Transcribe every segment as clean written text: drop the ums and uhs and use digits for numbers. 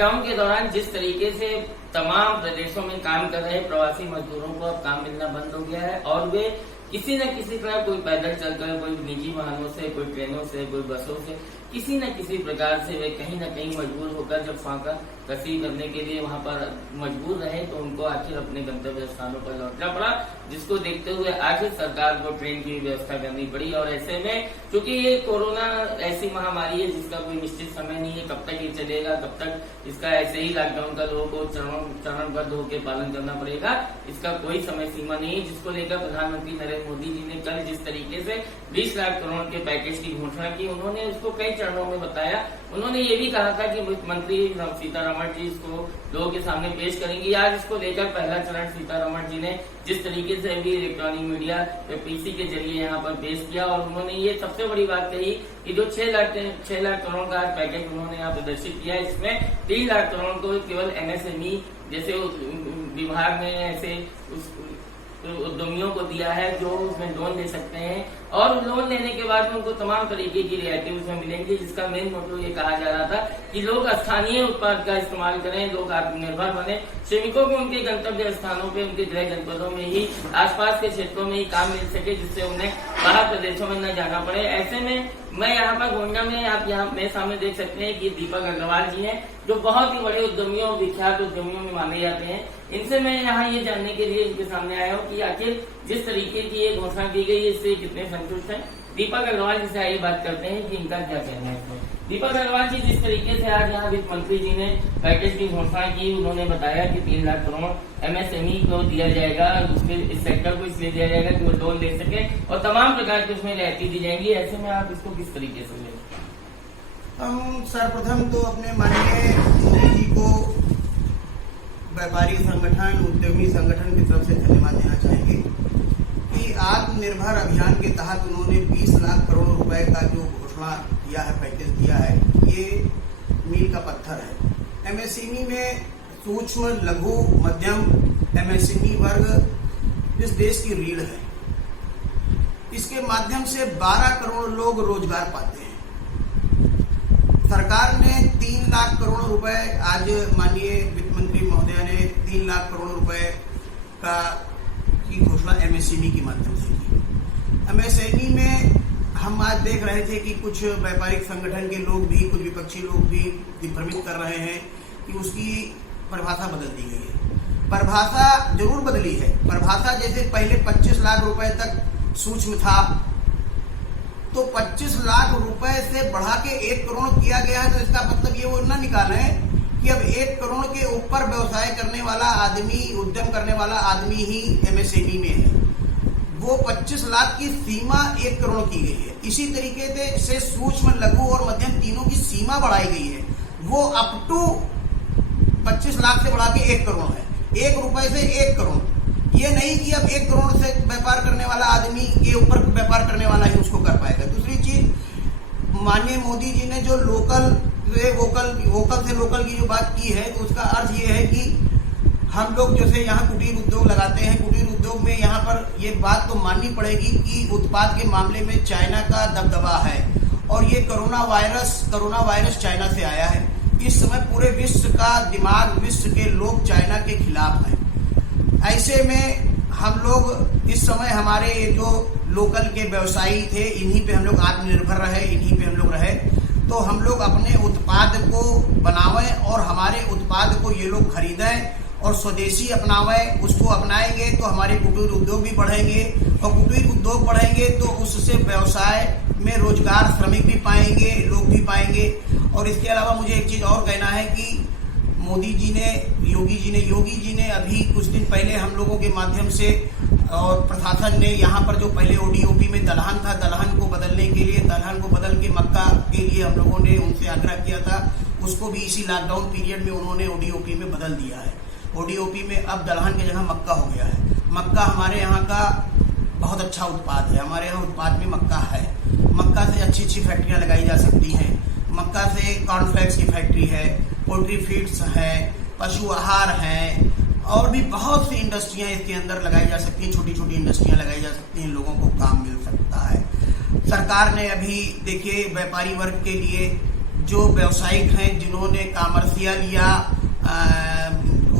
Lockdown के दौरान जिस तरीके से तमाम प्रदेशों में काम कर रहे प्रवासी मजदूरों को अब काम मिलना बंद हो गया है और वे किसी न किसी तरह, कोई पैदल चलकर, कोई निजी वाहनों से, कोई ट्रेनों से, कोई बसों से, किसी न किसी प्रकार से वे कहीं न कहीं मजबूर होकर जब फाका कसी करने के लिए वहां पर मजबूर रहे तो उनको आखिर अपने गंतव्य स्थानों पर लौटना पड़ा, जिसको देखते हुए आखिर सरकार को ट्रेन की व्यवस्था करनी पड़ी। और ऐसे में क्योंकि ये कोरोना ऐसी महामारी है जिसका कोई निश्चित समय नहीं है, कब तक ये चलेगा, कब तक इसका ऐसे ही लॉकडाउन का लोगों को चरणबद्ध होकर पालन करना पड़ेगा, इसका कोई समय सीमा नहीं है, जिसको लेकर प्रधानमंत्री नरेंद्र मोदी जी ने कल जिस तरीके से 20 लाख करोड़ के पैकेज की घोषणा की, उन्होंने उसको कई चरणों में बताया। उन्होंने ये भी कहा था कि वित्त मंत्री सीतारमण जी इसको लोगों के सामने पेश करेंगी। आज इसको लेकर पहला चरण सीतारमण जी ने जिस तरीके से अभी इलेक्ट्रॉनिक मीडिया पीसी के जरिए यहाँ पर पेश किया और उन्होंने ये सबसे बड़ी बात कही कि जो 6 लाख करोड़ का पैकेज उन्होंने यहाँ प्रदर्शित किया है, इसमें 3 लाख करोड़ को केवल एमएसएमई जैसे विभाग में ऐसे उद्यमियों को दिया है जो उसमें लोन ले सकते हैं और लोन लेने के बाद में उनको तमाम तरीके की रियायतें उसमें मिलेंगी, जिसका मेन मोटो ये कहा जा रहा था कि लोग स्थानीय उत्पाद का इस्तेमाल करें, लोग आत्मनिर्भर बने, श्रमिकों को उनके गंतव्य स्थानों पे, उनके गृह जनपदों में ही, आसपास के क्षेत्रों में ही काम मिल सके, जिससे उन्हें बाहर प्रदेशों में न जाना पड़े। ऐसे में मैं यहाँ पर गोंडा में, आप यहाँ मेरे सामने देख सकते हैं कि दीपक अग्रवाल जी हैं जो बहुत ही बड़े उद्यमियों, विख्यात उद्यमियों में माने जाते हैं। इनसे मैं यहाँ ये जानने के लिए इनके सामने आया हूँ कि आखिर जिस तरीके की ये घोषणा की गई है इससे कितने संतुष्ट हैं। दीपक अग्रवाल जी से आइए बात करते हैं कि इनका क्या कहना है इसमें। दीपक अग्रवाल जी, जिस तरीके से आज यहाँ वित्त मंत्री जी ने पैकेज की घोषणा की, उन्होंने बताया कि 3 लाख करोड़ एमएसएमई को दिया जाएगा, उसके इस सेक्टर को इसलिए दिया जाएगा कि वो लोन ले सके और तमाम प्रकार की उसमें रियायती दी जाएंगी। ऐसे में आप इसको किस तरीके से लेंगे? हम सर्वप्रथम तो अपने माननीय मोदी जी को व्यापारी संगठन, उद्यमी संगठन की तरफ से धन्यवाद देना चाहेंगे कि आत्मनिर्भर अभियान के तहत उन्होंने 20 लाख करोड़ रुपए का जो घोषणा किया है, पैकेज दिया है, ये मील का पत्थर है। एमएसएमई में सूक्ष्म, लघु, मध्यम एमएसएमई वर्ग इस देश की रीढ़ है। इसके माध्यम से 12 करोड़ लोग रोजगार पाते हैं। सरकार ने 3 लाख करोड़ रुपए, आज माननीय वित्त मंत्री महोदय ने 3 लाख करोड़ रुपए की घोषणा एमएसएमई के माध्यम से की। एमएसएमई में हम आज देख रहे थे कि कुछ व्यापारिक संगठन के लोग भी, कुछ विपक्षी लोग भी दिग्भ्रमित कर रहे हैं कि उसकी परिभाषा बदल दी गई है। परिभाषा जरूर बदली है। परिभाषा जैसे पहले 25 लाख रुपए तक सूक्ष्म था, तो 25 लाख रुपए से बढ़ा के 1 करोड़ किया गया है। तो इसका मतलब ये वो न निकाले कि अब 1 करोड़ के ऊपर व्यवसाय करने वाला आदमी, उद्यम करने वाला आदमी ही एमएसएमई में है। वो 25 लाख की सीमा 1 करोड़ की गई है। इसी तरीके से सूक्ष्म, लघु और मध्यम तीनों की सीमा बढ़ाई गई है। वो अप टू 25 लाख से बढ़ा के 1 करोड़ है। 1 रुपए से 1 करोड़। ये नहीं कि अब 1 करोड़ से व्यापार करने वाला आदमी के ऊपर व्यापार करने वाला ही उसको कर पाएगा। दूसरी चीज, माननीय मोदी जी ने जो वोकल से लोकल की जो बात की है, तो उसका अर्थ ये है कि हम लोग जैसे यहाँ कुटीर उद्योग लगाते हैं, कुटीर उद्योग में यहाँ पर ये बात तो माननी पड़ेगी कि उत्पाद के मामले में चाइना का दबदबा है और ये कोरोना वायरस चाइना से आया है। इस समय पूरे विश्व का दिमाग, विश्व के लोग चाइना के खिलाफ हैं। ऐसे में हम लोग इस समय हमारे जो लोकल के व्यवसायी थे, इन्हीं पे हम लोग आत्मनिर्भर रहे, इन्हीं पे हम लोग रहे। तो हम लोग अपने उत्पाद को बनावें और हमारे उत्पाद को ये लोग खरीदें और स्वदेशी अपनावें। उसको अपनाएंगे तो हमारे कुटीर उद्योग भी बढ़ेंगे और कुटीर उद्योग बढ़ेंगे तो उससे व्यवसाय में रोजगार श्रमिक भी पाएंगे, लोग भी पाएंगे। और इसके अलावा मुझे एक चीज और कहना है कि मोदी जी ने, योगी जी ने अभी कुछ दिन पहले हम लोगों के माध्यम से और प्रशासन ने यहाँ पर जो पहले ओडीओपी में दलहन था, दलहन को बदलने के लिए, दलहन को बदल के मक्का के लिए हम लोगों ने उनसे आग्रह किया था। उसको भी इसी लॉकडाउन पीरियड में उन्होंने ओडीओपी में बदल दिया है। ओडीओपी में अब दलहन की जगह मक्का हो गया है। मक्का हमारे यहाँ का बहुत अच्छा उत्पाद है। हमारे यहाँ उत्पाद में मक्का है। मक्का से अच्छी अच्छी फैक्ट्रियाँ लगाई जा सकती हैं। मक्का से कॉर्नफ्लेक्स की फैक्ट्री है, पोल्ट्री फीड्स है, पशु आहार है और भी बहुत सी इंडस्ट्रियां इसके अंदर लगाई जा सकती हैं। छोटी छोटी इंडस्ट्रियां लगाई जा सकती हैं, लोगों को काम मिल सकता है। सरकार ने अभी देखिए व्यापारी वर्ग के लिए जो व्यावसायिक हैं जिन्होंने कॉमर्शियल या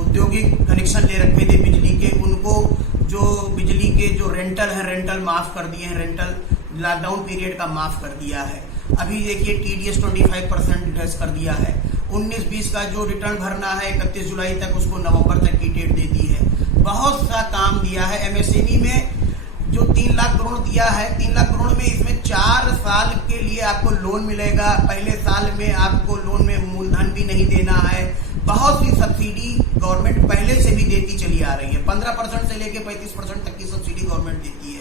औद्योगिक कनेक्शन ले रखे थे बिजली के, उनको जो बिजली के जो रेंटल है रेंटल माफ कर दिए हैं, रेंटल लॉकडाउन पीरियड का माफ कर दिया है। अभी देखिए TDS 25% रिडक्स कर दिया है। 19-20 का जो रिटर्न भरना है 31 जुलाई तक, उसको नवंबर तक की डेट दे दी है। बहुत सा काम दिया है। MSME में जो 3 लाख करोड़ दिया है, 3 लाख करोड़ में इसमें 4 साल के लिए आपको लोन मिलेगा। पहले साल में आपको लोन में मूलधन भी नहीं देना है। बहुत सी सब्सिडी गवर्नमेंट पहले से भी देती चली आ रही है। 15% से लेकर 35% तक की सब्सिडी गवर्नमेंट देती है।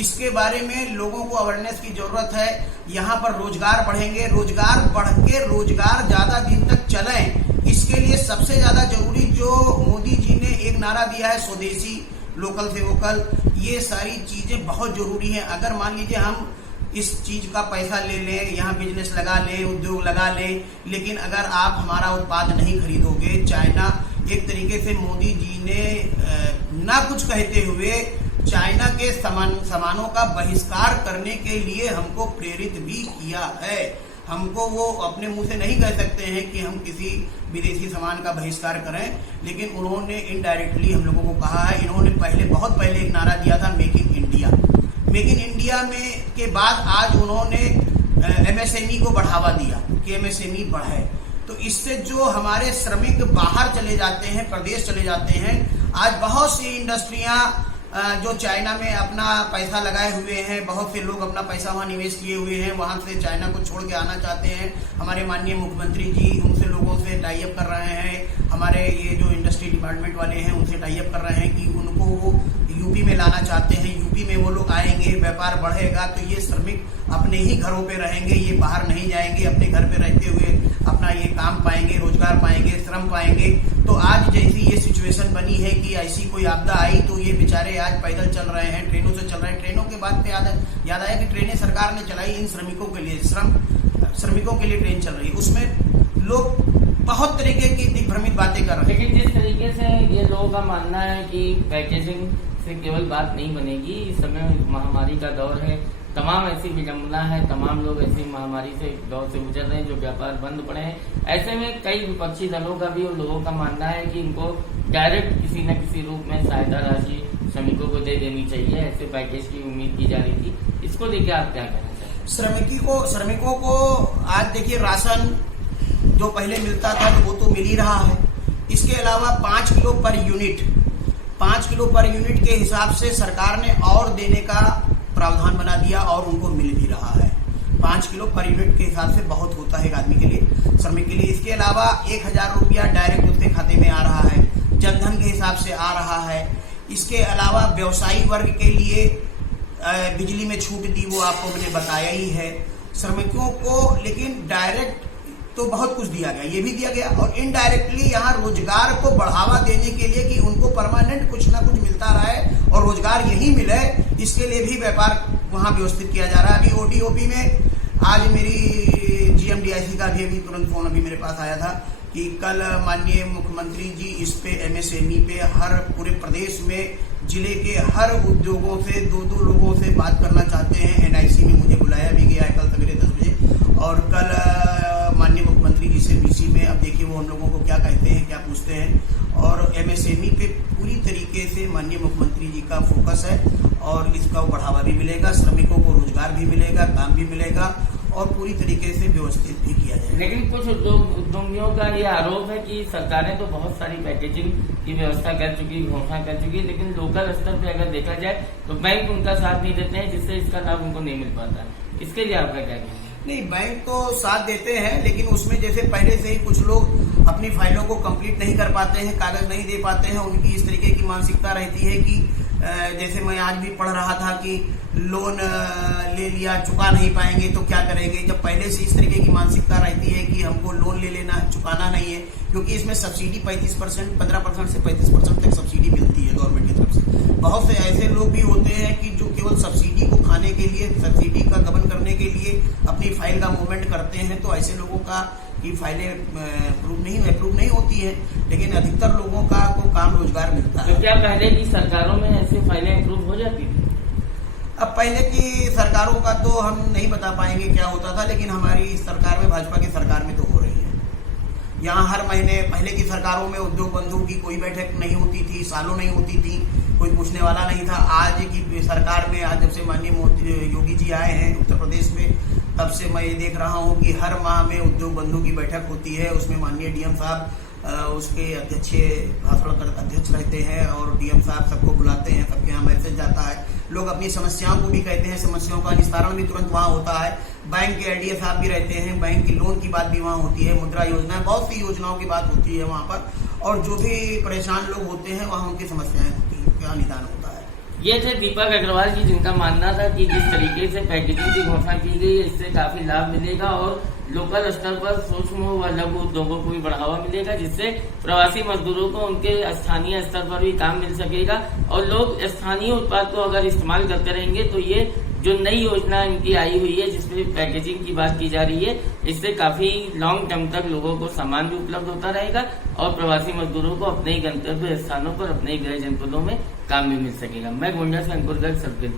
इसके बारे में लोगों को अवेयरनेस की जरूरत है। यहाँ पर रोजगार बढ़ेंगे, रोजगार बढ़ के रोजगार ज्यादा दिन तक चलें, इसके लिए सबसे ज्यादा जरूरी जो मोदी जी ने एक नारा दिया है स्वदेशी, लोकल से वोकल, ये सारी चीजें बहुत जरूरी हैं। अगर मान लीजिए हम इस चीज का पैसा ले लें, यहाँ बिजनेस लगा लें, उद्योग लगा लें, लेकिन अगर आप हमारा उत्पाद नहीं खरीदोगे, चाइना एक तरीके से मोदी जी ने ना कुछ कहते हुए चाइना के सामानों का बहिष्कार करने के लिए हमको प्रेरित भी किया है। हमको वो अपने मुंह से नहीं कह सकते हैं कि हम किसी विदेशी सामान का बहिष्कार करें, लेकिन उन्होंने इनडायरेक्टली हम लोगों को कहा है। इन्होंने बहुत पहले एक नारा दिया था make in India. Make in India में के बाद आज उन्होंने MSME को बढ़ावा दिया कि MSME बढ़े। तो इससे जो हमारे श्रमिक बाहर चले जाते हैं, प्रदेश चले जाते हैं, आज बहुत सी इंडस्ट्रियां जो चाइना में अपना पैसा लगाए हुए हैं, बहुत से लोग अपना पैसा वहां निवेश किए हुए हैं, वहां से चाइना को छोड़ के आना चाहते हैं। हमारे माननीय मुख्यमंत्री जी उनसे लोगों से टाई अप कर रहे हैं। हमारे ये जो इंडस्ट्री डिपार्टमेंट वाले हैं उनसे टाई अप कर रहे हैं कि उनको वो यूपी में लाना चाहते हैं। यूपी में वो लोग आएंगे, व्यापार बढ़ेगा, तो ये श्रमिक अपने ही घरों पे रहेंगे, ये बाहर नहीं जाएंगे, अपने घर पे रहते हुए अपना ये काम पाएंगे, रोजगार पाएंगे, श्रम पाएंगे। तो आज जैसी ये सिचुएशन बनी है कि ऐसी कोई आपदा आई तो ये बेचारे आज पैदल चल रहे हैं, ट्रेनों से चल रहे हैं। ट्रेनों के बाद पे याद आया कि ट्रेनें सरकार ने चलाई इन श्रमिकों के लिए, श्रमिकों के लिए ट्रेन चल रही है। उसमें लोग बहुत तरीके की दिग्भ्रमित बातें कर रहे हैं। लेकिन जिस तरीके से ये लोगों का मानना है कि पैकेजिंग से केवल बात नहीं बनेगी, इस समय महामारी का दौर है, तमाम ऐसी विडम्बना है, तमाम लोग ऐसी महामारी से दौर से गुजर रहे हैं, जो व्यापार बंद पड़े हैं। ऐसे में कई विपक्षी दलों का भी और लोगों का मानना है कि इनको डायरेक्ट किसी न किसी रूप में सहायता राशि श्रमिकों को दे देनी चाहिए। ऐसे पैकेज की उम्मीद की जा रही थी, इसको लेकर आप क्या कहना चाहिए? श्रमिकों को आज देखिए राशन जो पहले मिलता था तो वो तो मिल ही रहा है। इसके अलावा 5 किलो पर यूनिट के हिसाब से सरकार ने और देने का प्रावधान बना दिया और उनको मिल भी रहा है। 5 किलो पर यूनिट के हिसाब से बहुत होता है एक आदमी के लिए, श्रमिक के लिए। इसके अलावा 1000 रुपया डायरेक्ट उसके खाते में आ रहा है, जनधन के हिसाब से आ रहा है। इसके अलावा व्यवसायी वर्ग के लिए बिजली में छूट दी, वो आपको मैंने बताया ही है। श्रमिकों को लेकिन डायरेक्ट तो बहुत कुछ दिया गया, ये भी दिया गया, और इनडायरेक्टली यहाँ रोजगार को बढ़ावा देने के लिए कि उनको परमानेंट कुछ ना कुछ मिलता रहे और रोजगार यही मिले, इसके लिए भी व्यापार वहाँ व्यवस्थित किया जा रहा है। अभी ODOP में आज मेरी GMDIC का भी अभी तुरंत फोन अभी मेरे पास आया था कि कल माननीय मुख्यमंत्री जी इस पे MSME पे हर पूरे प्रदेश में जिले के हर उद्योगों से 2-2 लोगों से बात करना चाहते हैं। NIC में मुझे बुलाया भी गया है कल सवेरे 10 बजे, और कल माननीय मुख्यमंत्री जी से BC में, अब देखिए वो हम लोगों को क्या कहते हैं, क्या पूछते हैं। और MSME पे पूरी तरीके से माननीय मुख्यमंत्री जी का फोकस है और इसका बढ़ावा भी मिलेगा, श्रमिकों को रोजगार भी मिलेगा, काम भी मिलेगा और पूरी तरीके से व्यवस्थित भी किया जाएगा। लेकिन कुछ उद्योगियों का ये आरोप है कि सरकारें तो बहुत सारी पैकेजिंग की व्यवस्था कर चुकी, घोषणा कर चुकी, लेकिन लोकल स्तर पे अगर देखा जाए तो बैंक उनका साथ नहीं देते हैं, जिससे इसका लाभ उनको नहीं मिल पाता है। इसके लिए आपका क्या कहना है? नहीं, बैंक तो साथ देते हैं, लेकिन उसमें जैसे पहले से ही कुछ लोग अपनी फाइलों को कंप्लीट नहीं कर पाते हैं, कागज नहीं दे पाते हैं, उनकी इस तरीके की मानसिकता रहती है कि जैसे मैं आज भी पढ़ रहा था कि लोन ले लिया, चुका नहीं पाएंगे तो क्या करेंगे। जब पहले से इस तरीके की मानसिकता रहती है कि हमको लोन ले लेना, चुकाना नहीं है, क्योंकि इसमें सब्सिडी 35%, 15% से 35% तक सब्सिडी मिलती है गवर्नमेंट की तरफ से। बहुत से ऐसे लोग भी होते हैं कि जो केवल सब्सिडी को खाने के लिए, सब्सिडी का गबन करने के लिए अपनी फाइल का मूवमेंट करते हैं, तो ऐसे लोगों का की फाइलें अप्रूव नहीं होती है, लेकिन अधिकतर लोगों को काम रोजगार मिलता है। तो क्या पहले की सरकारों में ऐसी फाइलें अप्रूव हो जाती थी? अब पहले की सरकारों का तो हम नहीं बता पाएंगे क्या होता था, लेकिन हमारी सरकार में, भाजपा की सरकार में तो हो रही है। यहाँ हर महीने, पहले की सरकारों में उद्योग बंधु की कोई बैठक नहीं होती थी, सालों नहीं होती थी, कोई पूछने वाला नहीं था। आज की सरकार में, आज जब से माननीय योगी जी आए हैं उत्तर प्रदेश में, तब से मैं ये देख रहा हूँ कि हर माह में उद्योग बंधु की बैठक होती है। उसमें माननीय डीएम साहब उसके अध्यक्ष रहते हैं और डीएम साहब सबको बुलाते हैं, सबके यहाँ मैसेज जाता है, लोग अपनी समस्याओं को भी कहते हैं, समस्याओं का निस्तारण भी तुरंत वहाँ होता है। बैंक के एडीए साहब भी रहते हैं, बैंक की लोन की बात भी वहाँ होती है, मुद्रा योजना, बहुत सी योजनाओं की बात होती है वहाँ पर, और जो भी परेशान लोग होते हैं वहाँ उनकी समस्याएं होती हैं, क्या निदान होता है। ये थे दीपक अग्रवाल जी, जिनका मानना था कि जिस तरीके से पैकेजिंग की घोषणा की गई है, इससे काफी लाभ मिलेगा और लोकल स्तर पर सूक्ष्म व लघु उद्योगों को भी बढ़ावा मिलेगा, जिससे प्रवासी मजदूरों को उनके स्थानीय स्तर पर भी काम मिल सकेगा और लोग स्थानीय उत्पाद को अगर इस्तेमाल करते रहेंगे तो ये जो नई योजना इनकी आई हुई है जिसमें पैकेजिंग की बात की जा रही है, इससे काफी लॉन्ग टर्म तक लोगों को सामान भी उपलब्ध होता रहेगा और प्रवासी मजदूरों को अपने ही गंतव्य स्थानों पर, अपने ही गृह जनपदों में काम भी मिल सकेगा। मैं गोंडा से अंकुर गर्ग, सबके